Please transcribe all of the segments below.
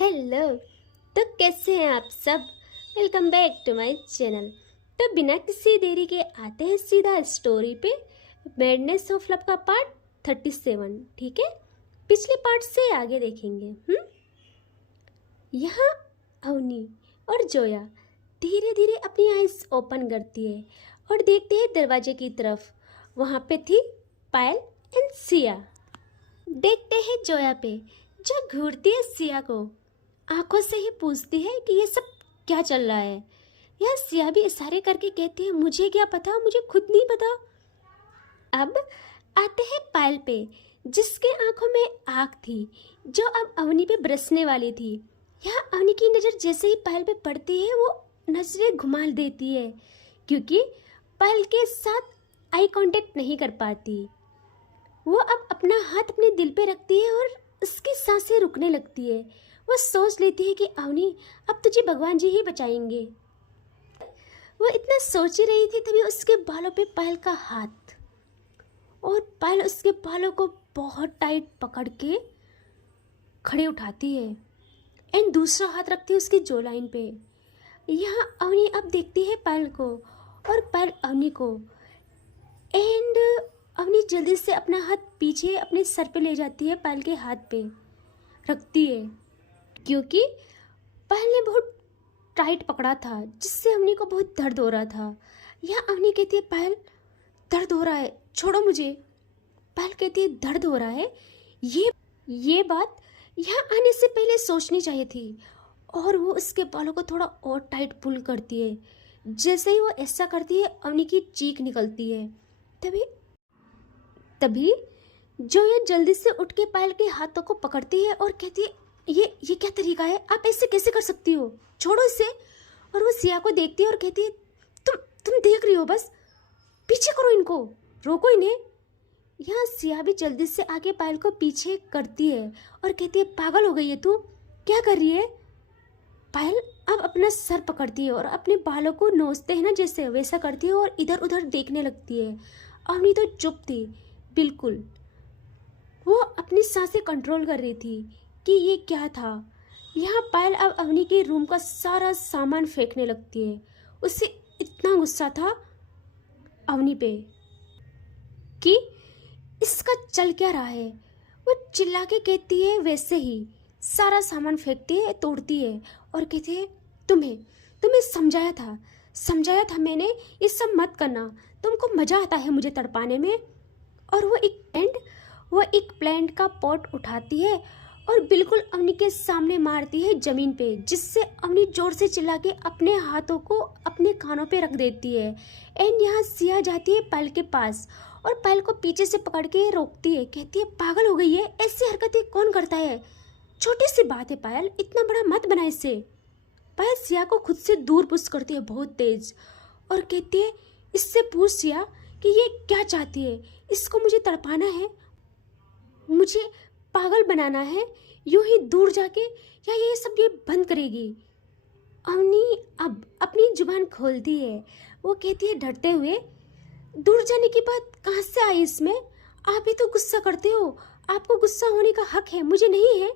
Hello. तो कैसे हैं आप सब। Welcome back to my channel. तो बिना किसी देरी के आते हैं सीधा स्टोरी पे। मैडनेस ऑफ लव का पार्ट 37। ठीक है, पिछले पार्ट से आगे देखेंगे। यहाँ अवनी और जोया धीरे धीरे अपनी आइज ओपन करती है और देखते हैं दरवाजे की तरफ। वहाँ पे थी पायल एंड सिया। देखते हैं जोया पे, जो घूरती है सिया को, आंखों से ही पूछती है कि ये सब क्या चल रहा है। यह सिया भी इशारे करके कहती है मुझे क्या पता, मुझे खुद नहीं पता। अब आते हैं पायल पे, जिसके आंखों में आग थी, जो अब अवनी पे बरसने वाली थी। यह अवनी की नज़र जैसे ही पायल पे पड़ती है वो नजरें घुमा देती है, क्योंकि पायल के साथ आई कांटेक्ट नहीं कर पाती। वो अब अपना हाथ अपने दिल पे रखती है और उसकी सांसें रुकने लगती है। वो सोच लेती है कि अवनी, अब तुझे भगवान जी ही बचाएंगे। वो इतना सोच ही रही थी, तभी उसके बालों पे पायल का हाथ, और पायल उसके बालों को बहुत टाइट पकड़ के खड़े उठाती है एंड दूसरा हाथ रखती है उसकी जोलाइन पे। यहाँ अवनी अब देखती है पायल को और पायल अवनी को, एंड अवनी जल्दी से अपना हाथ पीछे अपने सर पे ले जाती है, पायल के हाथ पे रखती है, क्योंकि पायल ने बहुत टाइट पकड़ा था, जिससे अवनी को बहुत दर्द हो रहा था। यह अवनी कहती है पायल दर्द हो रहा है, छोड़ो मुझे। पायल कहती है दर्द हो रहा है, ये बात यहाँ आने से पहले सोचनी चाहिए थी। और वो उसके बालों को थोड़ा और टाइट पुल करती है। जैसे ही वो ऐसा करती है अवनी की चीख निकलती है। तभी जोया जल्दी से उठ के पायल के हाथों को पकड़ती है और कहती है ये क्या तरीका है, आप ऐसे कैसे कर सकती हो, छोड़ो इसे। और वो सिया को देखती है और कहती है तुम देख रही हो, बस पीछे करो इनको, रोको इन्हें। यहाँ सिया भी जल्दी से आके पायल को पीछे करती है और कहती है पागल हो गई है तू, क्या कर रही है। पायल अब अपना सर पकड़ती है और अपने बालों को नोचते हैं ना जैसे, वैसा करती है और इधर उधर देखने लगती है। अवनी तो चुप थी बिल्कुल, वो अपनी सांसें कंट्रोल कर रही थी कि ये क्या था। यहाँ पायल अब अवनी के रूम का सारा सामान फेंकने लगती है। उसे इतना गुस्सा था अवनी पे कि इसका चल क्या रहा है। वो चिल्ला के कहती है, वैसे ही सारा सामान फेंकती है, तोड़ती है और कहती है तुम्हें समझाया था मैंने, ये सब मत करना, तुमको मजा आता है मुझे तड़पाने में। और वो एक प्लांट का पॉट उठाती है और बिल्कुल अवनी के सामने मारती है जमीन पे, जिससे अवनी जोर से चिल्ला के अपने हाथों को अपने कानों पे रख देती है। एंड यहाँ सिया जाती है पायल के पास और पायल को पीछे से पकड़ के रोकती है, कहती है पागल हो गई है, ऐसी हरकतें कौन करता है, छोटी सी बात है पायल, इतना बड़ा मत बना इससे। पायल सिया को खुद से दूर पुश करती है बहुत तेज और कहती है इससे पूछ सिया कि ये क्या चाहती है, इसको मुझे तड़पाना है, मुझे पागल बनाना है, यूं ही दूर जाके, या ये सब ये बंद करेगी। अवनी अब अपनी जुबान खोलती है, वो कहती है डरते हुए दूर जाने की बात कहाँ से आई इसमें, आप ही तो गुस्सा करते हो, आपको गुस्सा होने का हक है, मुझे नहीं है।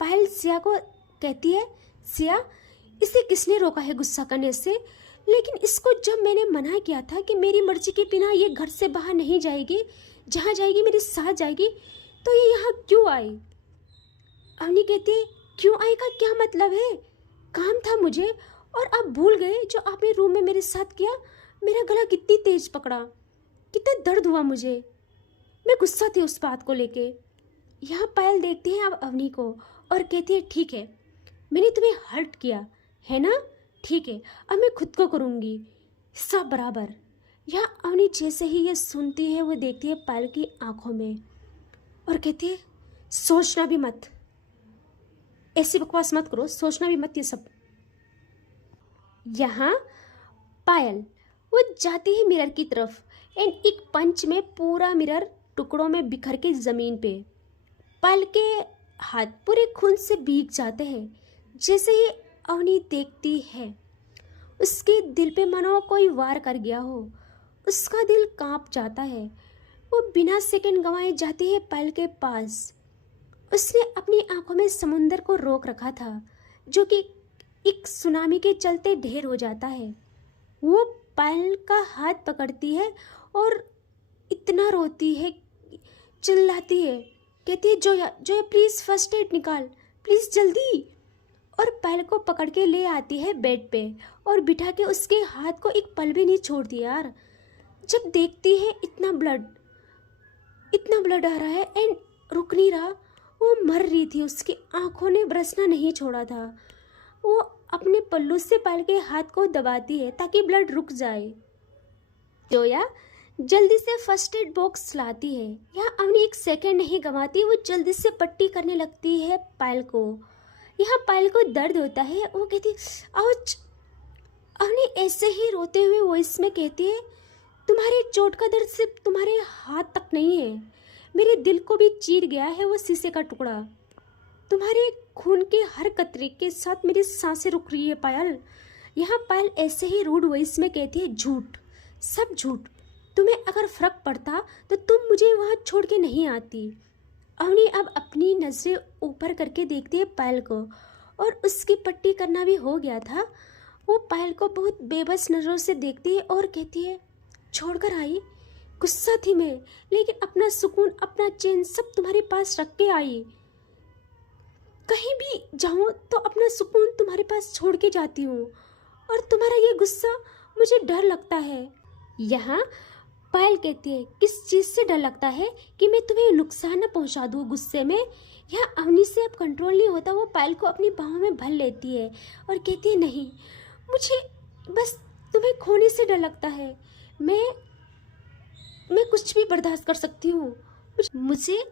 पायल सिया को कहती है सिया, इसे किसने रोका है गुस्सा करने से, लेकिन इसको जब मैंने मना किया था कि मेरी मर्जी के बिना ये घर से बाहर नहीं जाएगी, जहाँ जाएगी मेरे साथ जाएगी, तो ये यहाँ क्यों आई। अवनी कहती है क्यों आई का क्या मतलब है, काम था मुझे और आप भूल गए जो आपने रूम में मेरे साथ किया। मेरा गला कितनी तेज पकड़ा, कितना दर्द हुआ मुझे, मैं गुस्सा थी उस बात को लेके। यहाँ पायल देखती है अब अवनी को और कहती है ठीक है, मैंने तुम्हें हर्ट किया है ना, ठीक है, अब मैं खुद को करूँगी सब बराबर। यहाँ अवनी जैसे ही ये सुनती है, वो देखती है पायल की आंखों में और कहती है सोचना भी मत, ऐसी बकवास मत करो, सोचना भी मत ये सब। यहाँ पायल वो जाती है मिरर की तरफ एंड एक पंच में पूरा मिरर टुकड़ों में बिखर के ज़मीन पे, पायल के हाथ पूरे खून से भीग जाते हैं। जैसे ही अवनी देखती है, उसके दिल पे मानो कोई वार कर गया हो, उसका दिल कांप जाता है। वो बिना सेकंड गंवाए जाती है पायल के पास उसने अपनी आंखों में समुंदर को रोक रखा था, जो कि एक सुनामी के चलते ढेर हो जाता है। वो पायल का हाथ पकड़ती है और इतना रोती है, चिल्लाती है, कहती है Zoya Zoya please first aid निकाल, प्लीज़ जल्दी। और पायल को पकड़ के ले आती है बेड पे और बिठा के उसके हाथ को एक पल भी नहीं छोड़ती यार। जब देखती है इतना ब्लड आ रहा है एंड रुक नहीं रहा, वो मर रही थी, उसकी आंखों ने बरसना नहीं छोड़ा था। वो अपने पल्लू से पायल के हाथ को दबाती है ताकि ब्लड रुक जाए। जोया जल्दी से फर्स्ट एड बॉक्स लाती है। यहाँ अवनी एक सेकंड नहीं गंवाती, वो जल्दी से पट्टी करने लगती है पायल को। यहाँ पायल को दर्द होता है, वो कहती आउच। अवनी ऐसे ही रोते हुए वॉइस में कहती है तुम्हारी चोट का दर्द सिर्फ तुम्हारे हाथ तक नहीं है, मेरे दिल को भी चीर गया है वो शीशे का टुकड़ा। तुम्हारे खून के हर कतरे के साथ मेरी सांसें रुक रही है पायल। यहाँ पायल ऐसे ही रूड वॉइस में कहती है झूठ, सब झूठ। तुम्हें अगर फर्क पड़ता तो तुम मुझे वहाँ छोड़ के नहीं आती। अवनी अब अपनी नज़रें ऊपर करके देखती है पायल को, और उसकी पट्टी करना भी हो गया था। वो पायल को बहुत बेबस नज़रों से देखती है और कहती है छोड़कर आई, गुस्सा थी मैं, लेकिन अपना सुकून अपना चैन सब तुम्हारे पास रख के आई। कहीं भी जाऊं तो अपना सुकून तुम्हारे पास छोड़ के जाती हूँ, और तुम्हारा ये गुस्सा मुझे डर लगता है। यहाँ पायल कहती है किस चीज़ से डर लगता है कि मैं तुम्हें नुकसान न पहुँचा दूँ गुस्से में। यहाँ अवनी से अब कंट्रोल नहीं होता, वो पायल को अपनी बाहों में भर लेती है और कहती है नहीं, मुझे बस तुम्हें खोने से डर लगता है। मैं कुछ भी बर्दाश्त कर सकती हूँ, मुझे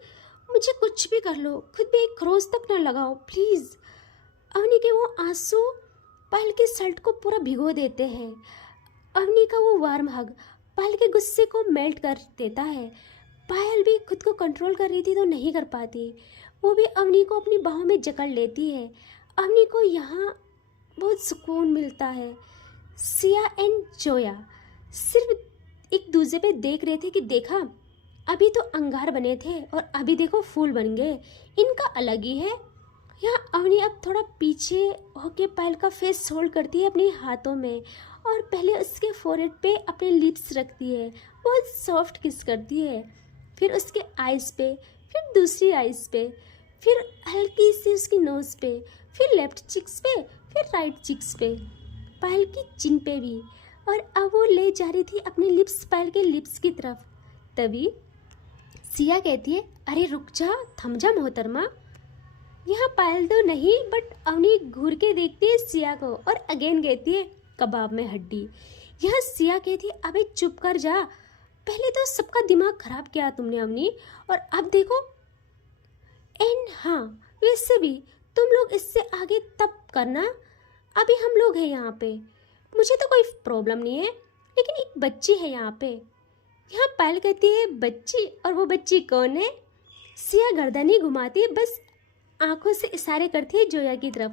कुछ भी कर लो, खुद भी एक खरोच तक ना लगाओ प्लीज़। अवनी के वो आंसू पायल के शर्ट को पूरा भिगो देते हैं। अवनी का वो वार्म हग पायल के गुस्से को मेल्ट कर देता है। पायल भी खुद को कंट्रोल कर रही थी तो नहीं कर पाती, वो भी अवनी को अपनी बाहों में जकड़ लेती है। अवनी को यहाँ बहुत सुकून मिलता है। सिया एंड जोया सिर्फ एक दूसरे पे देख रहे थे कि देखा अभी तो अंगार बने थे और अभी देखो फूल बन गए, इनका अलग ही है। यहाँ अवनी अब थोड़ा पीछे होके पायल का फेस होल्ड करती है अपने हाथों में, और पहले उसके फोरहेड पे अपने लिप्स रखती है, बहुत सॉफ्ट किस करती है, फिर उसके आइज़ पे, फिर दूसरी आइज़ पे, फिर हल्की सी उसकी नोज़ पे, फिर लेफ्ट चिक्स पे, फिर राइट चिक्स पे, पायल की चिन पे भी। और अब वो ले जा रही थी अपने लिप्स पायल के लिप्स की तरफ। तभी सिया कहती है अरे रुक जा, थम जा मोहतरमा। यहाँ पायल तो नहीं बट अवनी घूर के देखती है सिया को और अगेन कहती है कबाब में हड्डी। यहाँ सिया कहती है अबे चुप कर जा, पहले तो सबका दिमाग खराब किया तुमने अवनी, और अब देखो। एंड हाँ वैसे भी तुम लोग इससे आगे तब करना, अभी हम लोग हैं यहाँ पे, मुझे तो कोई प्रॉब्लम नहीं है, लेकिन एक बच्ची है यहाँ पे। यहाँ पायल कहती है बच्ची, और वो बच्ची कौन है? सिया गर्दन ही घुमाती है, बस आंखों से इशारे करती है जोया की तरफ।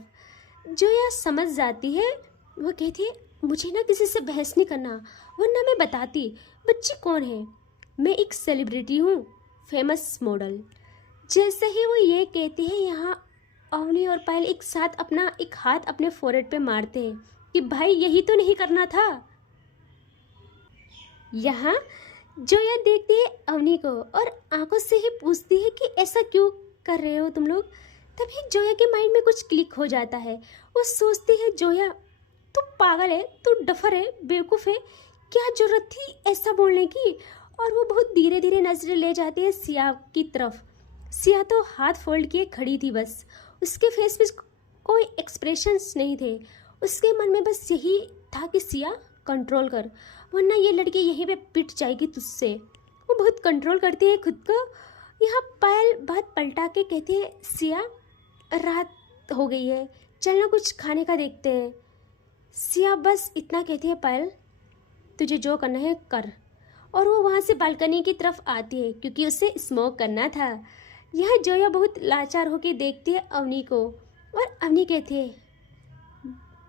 जोया समझ जाती है, वो कहती है मुझे ना किसी से बहस नहीं करना, वरना मैं बताती बच्ची कौन है। मैं एक सेलिब्रिटी हूँ, फेमस मॉडल। जैसे ही वो ये कहती है, यहाँ अवनी और पायल एक साथ अपना एक हाथ अपने फोरहेड पे मारते हैं कि भाई यही तो नहीं करना था। यहाँ जोया देखती है अवनी को और आंखों से ही पूछती है कि ऐसा क्यों कर रहे हो तुम लोग। तभी जोया के माइंड में कुछ क्लिक हो जाता है। वो सोचती है जोया तू पागल है, तू डफर है, बेवकूफ़ है, क्या जरूरत थी ऐसा बोलने की। और वो बहुत धीरे धीरे नजरें ले जाती है सिया की तरफ। सिया तो हाथ फोल्ड किए खड़ी थी, बस उसके फेस पे कोई एक्सप्रेशंस नहीं थे। उसके मन में बस यही था कि सिया कंट्रोल कर, वरना ये लड़की यहीं पे पिट जाएगी तुझसे। वो बहुत कंट्रोल करती है खुद को। यहाँ पायल बात पलटा के कहती है सिया रात हो गई है, चलना कुछ खाने का देखते हैं। सिया बस इतना कहती है पायल तुझे जो करना है कर, और वो वहाँ से बालकनी की तरफ आती है क्योंकि उसे स्मोक करना था। यहाँ जोया बहुत लाचार होकर देखती है अवनी को, और अवनी कहती है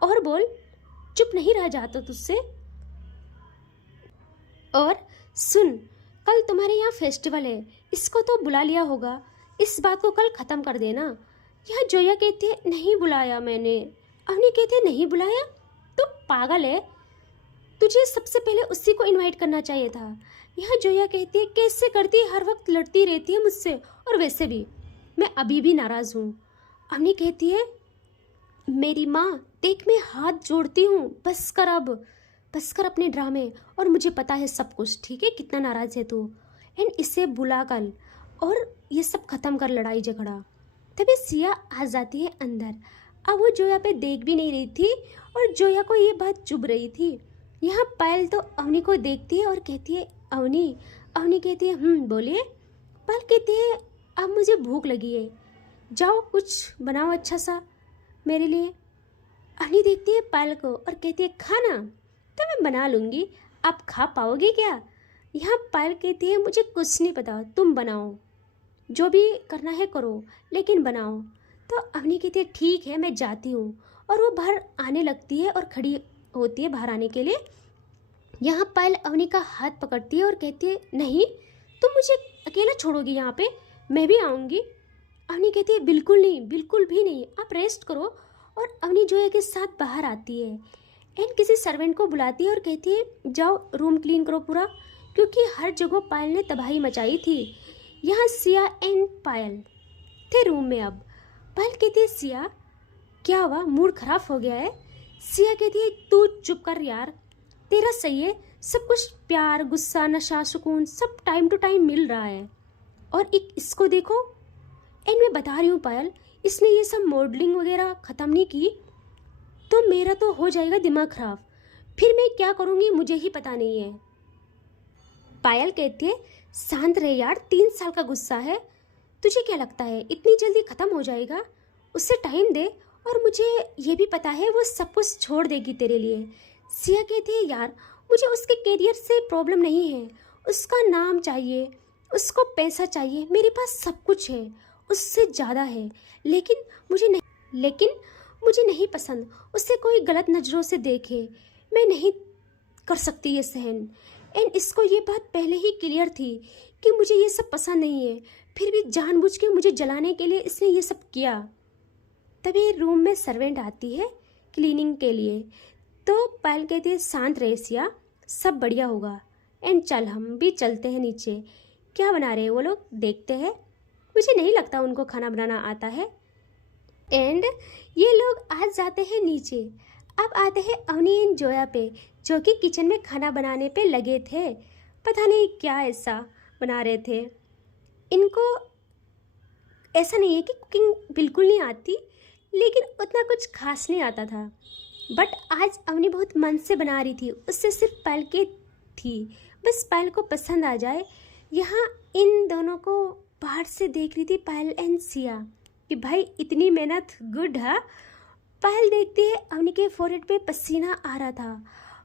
और बोल, चुप नहीं रह जाता तुझसे। और सुन, कल तुम्हारे यहाँ फेस्टिवल है, इसको तो बुला लिया होगा, इस बात को कल ख़त्म कर देना। यहाँ जोया कहती है नहीं बुलाया मैंने। अवनी कहती है नहीं बुलाया? तू पागल है, तुझे सबसे पहले उसी को इनवाइट करना चाहिए था। यहाँ जोया कहती है कैसे करती है, हर वक्त लड़ती रहती है मुझसे, और वैसे भी मैं अभी भी नाराज़ हूँ। अवनी कहती है मेरी माँ देख, मैं हाथ जोड़ती हूँ, बस कर अब, बस कर अपने ड्रामे, और मुझे पता है सब कुछ, ठीक है कितना नाराज़ है तू, एंड इसे बुला कल और ये सब ख़त्म कर लड़ाई झगड़ा। तभी सिया आ जाती है अंदर। अब वो जोया पे देख भी नहीं रही थी और जोया को ये बात चुभ रही थी। यहाँ पायल तो अवनी को देखती है और कहती है अवनी। अवनी कहती है बोलिए। पायल कहती है अब मुझे भूख लगी है, जाओ कुछ बनाओ अच्छा सा मेरे लिए। अवनी देखती है पायल को और कहती है खाना तो मैं बना लूँगी, आप खा पाओगे क्या? यहाँ पायल कहती है मुझे कुछ नहीं पता, तुम बनाओ, जो भी करना है करो लेकिन बनाओ। तो अवनी कहती है ठीक है मैं जाती हूँ, और वो बाहर आने लगती है और खड़ी होती है बाहर आने के लिए। यहाँ पायल अवनी का हाथ पकड़ती है और कहती है नहीं तुम मुझे अकेला छोड़ोगी यहाँ पे, मैं भी आऊँगी। अवनी कहती है बिल्कुल नहीं, बिल्कुल भी नहीं, आप रेस्ट करो। और अवनी जोया के साथ बाहर आती है एंड किसी सर्वेंट को बुलाती है और कहती है जाओ रूम क्लीन करो पूरा, क्योंकि हर जगह पायल ने तबाही मचाई थी। यहाँ सिया एंड पायल थे रूम में। अब पायल कहती है सिया क्या हुआ, मूड खराब हो गया है? सिया कहती है तू चुप कर यार, तेरा सही है, सब कुछ प्यार गुस्सा नशा सुकून सब टाइम टू टाइम मिल रहा है, और एक इसको देखो। एंड मैं बता रही हूँ पायल, इसने ये सब मॉडलिंग वगैरह ख़त्म नहीं की तो मेरा तो हो जाएगा दिमाग खराब, फिर मैं क्या करूँगी मुझे ही पता नहीं है। पायल कहती है शांत रहे यार, 3 साल का गुस्सा है, तुझे क्या लगता है इतनी जल्दी ख़त्म हो जाएगा? उससे टाइम दे, और मुझे ये भी पता है वो सब कुछ छोड़ देगी तेरे लिए। सिया कहती है यार मुझे उसके करियर से प्रॉब्लम नहीं है, उसका नाम चाहिए, उसको पैसा चाहिए, मेरे पास सब कुछ है, उससे ज़्यादा है, लेकिन मुझे नहीं पसंद उससे कोई गलत नज़रों से देखे, मैं नहीं कर सकती ये सहन। एंड इसको ये बात पहले ही क्लियर थी कि मुझे ये सब पसंद नहीं है, फिर भी जानबूझ के मुझे जलाने के लिए इसने ये सब किया। तभी रूम में सर्वेंट आती है क्लीनिंग के लिए, तो पायल कहती है शांत रहे सिया, सब बढ़िया होगा, एंड चल हम भी चलते हैं नीचे, क्या बना रहे हैं वो लोग देखते हैं, मुझे नहीं लगता उनको खाना बनाना आता है। एंड ये लोग आज जाते हैं नीचे। अब आते हैं अवनी एंड जोया पे, जो कि किचन में खाना बनाने पे लगे थे, पता नहीं क्या ऐसा बना रहे थे। इनको ऐसा नहीं है कि कुकिंग बिल्कुल नहीं आती, लेकिन उतना कुछ खास नहीं आता था, बट आज अवनी बहुत मन से बना रही थी, उससे सिर्फ पायल के थी, बस पायल को पसंद आ जाए। यहाँ इन दोनों को बाहर से देख रही थी पायल एंड सिया कि भाई इतनी मेहनत गुड है। पायल देखती है अवनी के फोrehead पे पसीना आ रहा था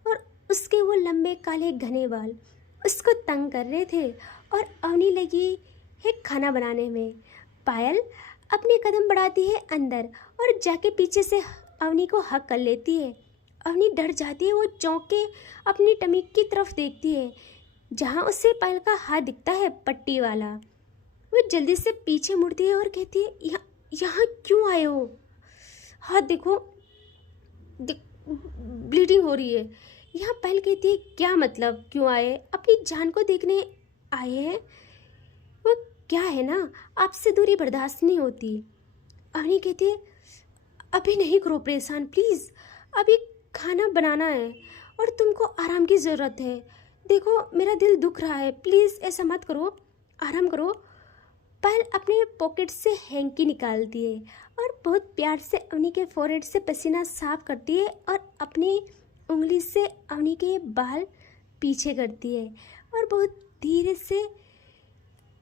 और उसके वो लंबे काले घने बाल उसको तंग कर रहे थे, और अवनी लगी है खाना बनाने में। पायल अपने कदम बढ़ाती है अंदर और जाके पीछे से अवनी को हक कर लेती है। अवनी डर जाती है, वो चौंक के अपनी टमी की तरफ देखती है जहाँ उसे पायल का हाथ दिखता है पट्टी वाला। वो जल्दी से पीछे मुड़ती है और कहती है यहाँ क्यों आए हो? हाथ देखो, ब्लीडिंग हो रही है। यहाँ पायल कहती है क्या मतलब क्यों आए? अपनी जान को देखने आए हैं। वो क्या है ना, आपसे दूरी बर्दाश्त नहीं होती। अवनी कहती है अभी नहीं करो परेशान प्लीज़, अभी खाना बनाना है और तुमको आराम की ज़रूरत है। देखो मेरा दिल दुख रहा है, प्लीज़ ऐसा मत करो, आराम करो। पायल अपने पॉकेट से हैंकी निकालती है और बहुत प्यार से अवनी के फोrehead से पसीना साफ करती है और अपनी उंगली से अवनी के बाल पीछे करती है और बहुत धीरे से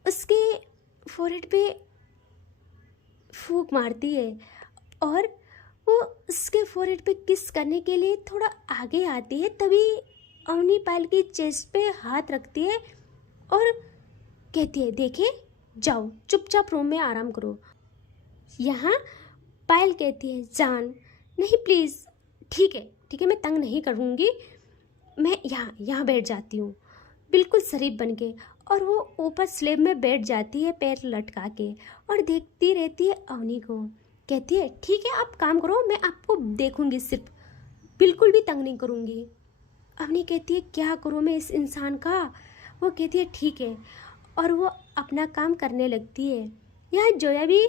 उसके फोrehead पे फूंक मारती है, और वो उसके फोrehead पे किस करने के लिए थोड़ा आगे आती है। तभी अवनी पायल की चेस्ट पे हाथ रखती है और कहती है देखे जाओ चुपचाप रूम में आराम करो। यहाँ पायल कहती है जान नहीं प्लीज़, ठीक है मैं तंग नहीं करूँगी, मैं यहाँ बैठ जाती हूँ बिल्कुल शरीफ बन के, और वो ऊपर स्लेब में बैठ जाती है पैर लटका के और देखती रहती है अवनी को। कहती है ठीक है आप काम करो, मैं आपको देखूंगी, सिर्फ बिल्कुल भी तंग नहीं करूंगी। अवनी कहती है क्या करूँ मैं इस इंसान का। वो कहती है ठीक है, और वो अपना काम करने लगती है। यहाँ जोया भी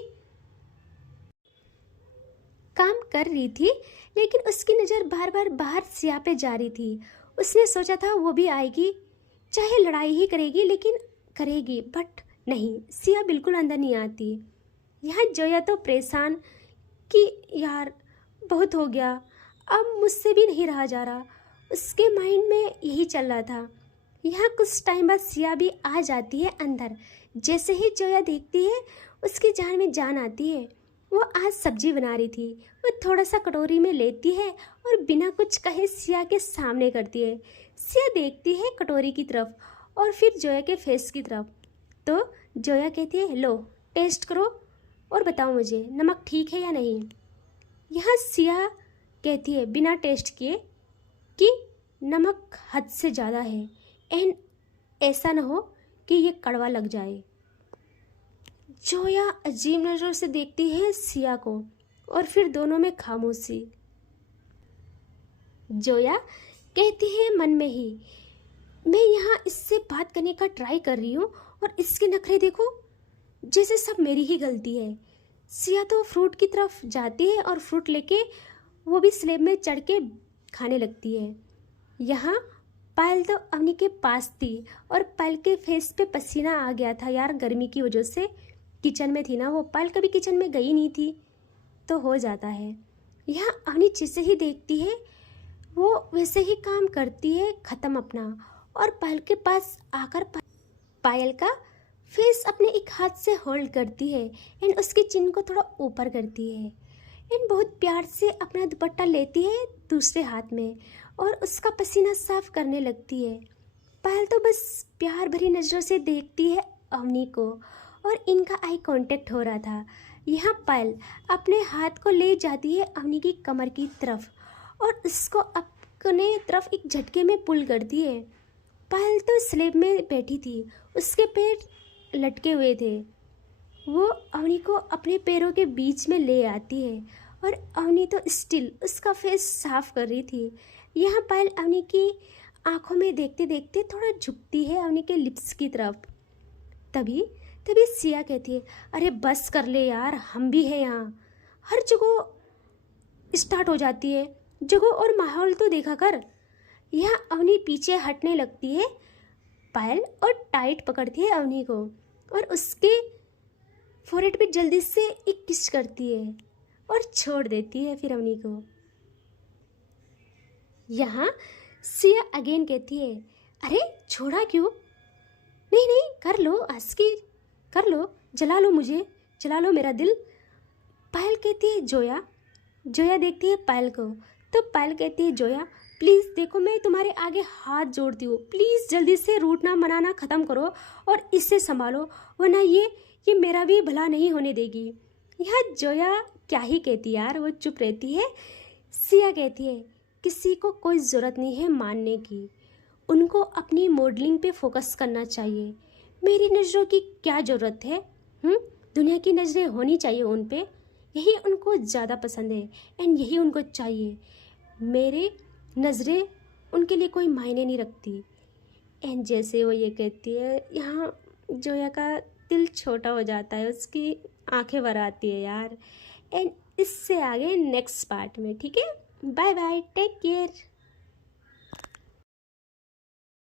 काम कर रही थी, लेकिन उसकी नज़र बार बार बाहर सिया पे जा रही थी। उसने सोचा था वो भी आएगी, चाहे लड़ाई ही करेगी लेकिन करेगी, बट नहीं, सिया बिल्कुल अंदर नहीं आती। यहाँ जोया तो परेशान कि यार बहुत हो गया, अब मुझसे भी नहीं रहा जा रहा। उसके माइंड में यही चल रहा था। यहाँ कुछ टाइम बाद सिया भी आ जाती है अंदर। जैसे ही जोया देखती है उसकी जान में जान आती है। वो आज सब्जी बना रही थी, वो थोड़ा सा कटोरी में लेती है और बिना कुछ कहे सिया के सामने करती है। सिया देखती है कटोरी की तरफ और फिर जोया के फेस की तरफ। तो जोया कहती है लो टेस्ट करो और बताओ मुझे नमक ठीक है या नहीं। यहाँ सिया कहती है बिना टेस्ट किए कि नमक हद से ज़्यादा है एंड ऐसा ना हो कि ये कड़वा लग जाए। जोया अजीब नज़रों से देखती है सिया को और फिर दोनों में खामोशी। जोया कहती है मन में ही मैं यहाँ इससे बात करने का ट्राई कर रही हूँ और इसके नखरे देखो, जैसे सब मेरी ही गलती है। सिया तो फ्रूट की तरफ जाती है और फ्रूट लेके वो भी स्लेब में चढ़ के खाने लगती है। यहाँ पायल तो अवनी के पास थी और पायल के फेस पे पसीना आ गया था यार, गर्मी की वजह से। किचन में थी ना वो, पायल कभी किचन में गई नहीं थी, तो हो जाता है। यहाँ अवनी जैसे ही देखती है वो वैसे ही काम करती है ख़त्म अपना, और पायल के पास आकर पायल का फेस अपने एक हाथ से होल्ड करती है एंड उसकी चिन को थोड़ा ऊपर करती है एंड बहुत प्यार से अपना दुपट्टा लेती है दूसरे हाथ में और उसका पसीना साफ करने लगती है। पायल तो बस प्यार भरी नज़रों से देखती है अवनी को और इनका आई कांटेक्ट हो रहा था। यहाँ पायल अपने हाथ को ले जाती है अवनी की कमर की तरफ और उसको अपने तरफ एक झटके में पुल करती है। पायल तो स्लेब में बैठी थी, उसके पैर लटके हुए थे। वो अवनी को अपने पैरों के बीच में ले आती है और अवनी तो स्टिल उसका फेस साफ कर रही थी। यहाँ पायल अवनी की आंखों में देखते देखते थोड़ा झुकती है अवनी के लिप्स की तरफ। तभी तभी सिया कहती है अरे बस कर ले यार, हम भी हैं यहाँ। हर जगह स्टार्ट हो जाती है, जगह और माहौल तो देखा कर। यहाँ अवनी पीछे हटने लगती है पायल और टाइट पकड़ती है अवनी को और उसके फोrehead पे जल्दी से एक किस करती है और छोड़ देती है फिर अवनी को। यहाँ सिया अगेन कहती है अरे छोड़ा क्यों, नहीं नहीं कर लो, आस्की कर लो, जला लो मुझे, जला लो मेरा दिल। पायल कहती है जोया। जोया देखती है पायल को तो पायल कहती है जोया प्लीज़ देखो मैं तुम्हारे आगे हाथ जोड़ती हूँ, प्लीज़ जल्दी से रूठना मनाना ख़त्म करो और इससे संभालो, वरना ये मेरा भी भला नहीं होने देगी। यहाँ जोया क्या ही कहती यार, वो चुप रहती है। सिया कहती है किसी को कोई ज़रूरत नहीं है मानने की, उनको अपनी मॉडलिंग पे फोकस करना चाहिए। मेरी नज़रों की क्या ज़रूरत है? दुनिया की नज़रें होनी चाहिए उन पे, यही उनको ज़्यादा पसंद है एंड यही उनको चाहिए। मेरे नज़रें उनके लिए कोई मायने नहीं रखती। एंड जैसे वो ये कहती है यहाँ जोया का दिल छोटा हो जाता है, उसकी आंखें भर आती है यार। एंड इससे आगे नेक्स्ट पार्ट में, ठीक है। Bye bye, take care.